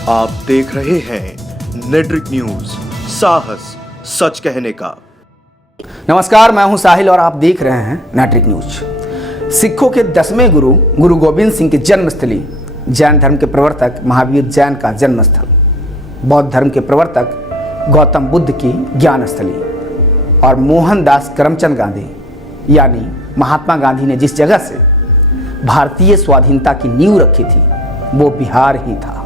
आप देख रहे हैं नेट्रिक न्यूज, साहस सच कहने का। नमस्कार, मैं हूं साहिल और आप देख रहे हैं नेट्रिक न्यूज। सिखों के 10वें गुरु गुरु गोविंद सिंह की जन्मस्थली, जैन धर्म के प्रवर्तक महावीर जैन का जन्मस्थल, बौद्ध धर्म के प्रवर्तक गौतम बुद्ध की ज्ञानस्थली और मोहनदास करमचंद गांधी यानी महात्मा गांधी ने जिस जगह से भारतीय स्वाधीनता की नींव रखी थी वो बिहार ही था।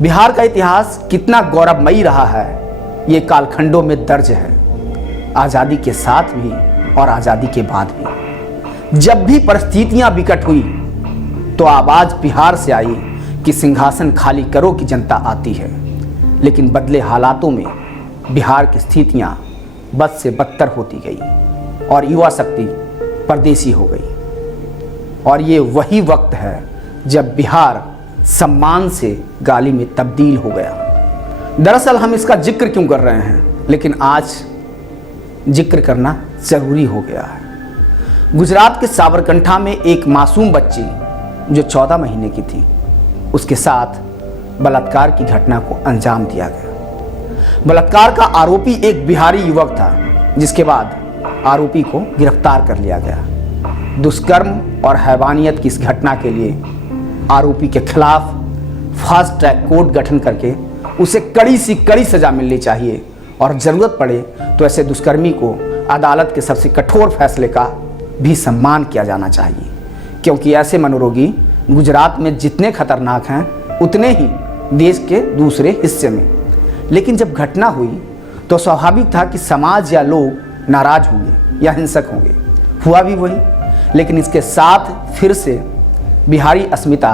बिहार का इतिहास कितना गौरवमयी रहा है ये कालखंडों में दर्ज है, आज़ादी के साथ भी और आज़ादी के बाद भी। जब भी परिस्थितियां विकट हुई तो आवाज बिहार से आई कि सिंहासन खाली करो की जनता आती है, लेकिन बदले हालातों में बिहार की स्थितियां बद से बदतर होती गई और युवा शक्ति परदेसी हो गई। और ये वही वक्त है जब बिहार सम्मान से गाली में तब्दील हो गया। दरअसल हम इसका जिक्र क्यों कर रहे हैं, लेकिन आज जिक्र करना जरूरी हो गया है। गुजरात के साबरकंठा में एक मासूम बच्ची जो 14 महीने की थी, उसके साथ बलात्कार की घटना को अंजाम दिया गया। बलात्कार का आरोपी एक बिहारी युवक था, जिसके बाद आरोपी को गिरफ्तार कर लिया गया। दुष्कर्म और हैवानियत की इस घटना के लिए आरोपी के खिलाफ फास्ट ट्रैक कोर्ट गठन करके उसे कड़ी से कड़ी सजा मिलनी चाहिए और जरूरत पड़े तो ऐसे दुष्कर्मी को अदालत के सबसे कठोर फैसले का भी सम्मान किया जाना चाहिए, क्योंकि ऐसे मनोरोगी गुजरात में जितने खतरनाक हैं उतने ही देश के दूसरे हिस्से में। लेकिन जब घटना हुई तो स्वाभाविक था कि समाज या लोग नाराज होंगे या हिंसक होंगे। हुआ भी वही, लेकिन इसके साथ फिर से बिहारी अस्मिता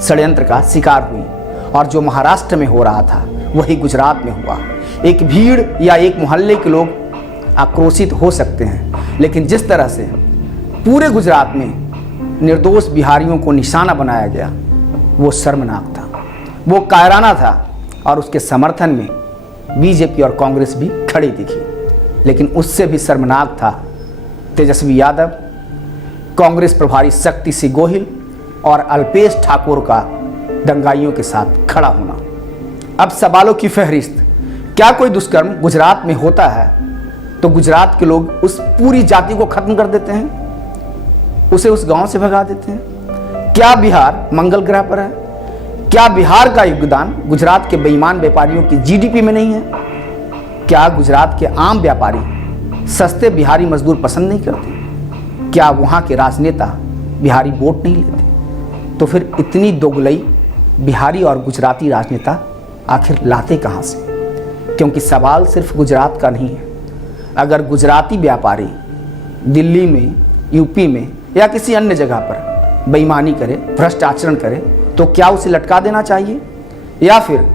षड्यंत्र का शिकार हुई और जो महाराष्ट्र में हो रहा था वही गुजरात में हुआ। एक भीड़ या एक मोहल्ले के लोग आक्रोशित हो सकते हैं, लेकिन जिस तरह से पूरे गुजरात में निर्दोष बिहारियों को निशाना बनाया गया वो शर्मनाक था, वो कायराना था और उसके समर्थन में बीजेपी और कांग्रेस भी खड़ी दिखी। लेकिन उससे भी शर्मनाक था तेजस्वी यादव, कांग्रेस प्रभारी शक्ति सिंह गोहिल और अल्पेश ठाकुर का दंगाइयों के साथ खड़ा होना। अब सवालों की फहरिस्त, क्या कोई दुष्कर्म गुजरात में होता है तो गुजरात के लोग उस पूरी जाति को खत्म कर देते हैं, उसे उस गांव से भगा देते हैं? क्या बिहार मंगल ग्रह पर है? क्या बिहार का योगदान गुजरात के बेईमान व्यापारियों की जीडीपी में नहीं है? क्या गुजरात के आम व्यापारी सस्ते बिहारी मजदूर पसंद नहीं करते? क्या वहाँ के राजनेता बिहारी वोट नहीं लेते? तो फिर इतनी दोगलई बिहारी और गुजराती राजनेता आखिर लाते कहाँ से? क्योंकि सवाल सिर्फ गुजरात का नहीं है। अगर गुजराती व्यापारी दिल्ली में, यूपी में या किसी अन्य जगह पर बेईमानी करे, भ्रष्ट आचरण करे, तो क्या उसे लटका देना चाहिए या फिर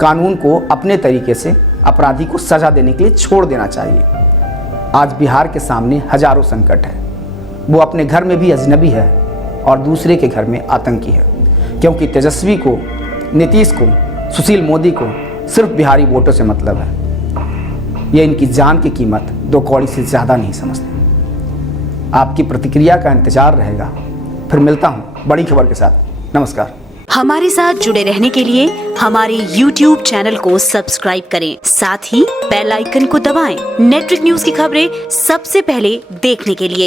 कानून को अपने तरीके से अपराधी को सजा देने के लिए छोड़ देना चाहिए? आज बिहार के सामने हजारों संकट है। वो अपने घर में भी अजनबी है और दूसरे के घर में आतंकी है, क्योंकि तेजस्वी को, नीतीश को, सुशील मोदी को सिर्फ बिहारी वोटों से मतलब है। ये इनकी जान की कीमत 2 कौड़ी से ज़्यादा नहीं समझते। आपकी प्रतिक्रिया का इंतजार रहेगा। फिर मिलता हूँ बड़ी खबर के साथ। नमस्कार। हमारे साथ जुड़े रहने के लिए हमारे YouTube चैनल को सब्सक्राइब करें, साथ ही बेल आइकन को दबाएं। नेट्रिक न्यूज की खबरें सबसे पहले देखने के लिए।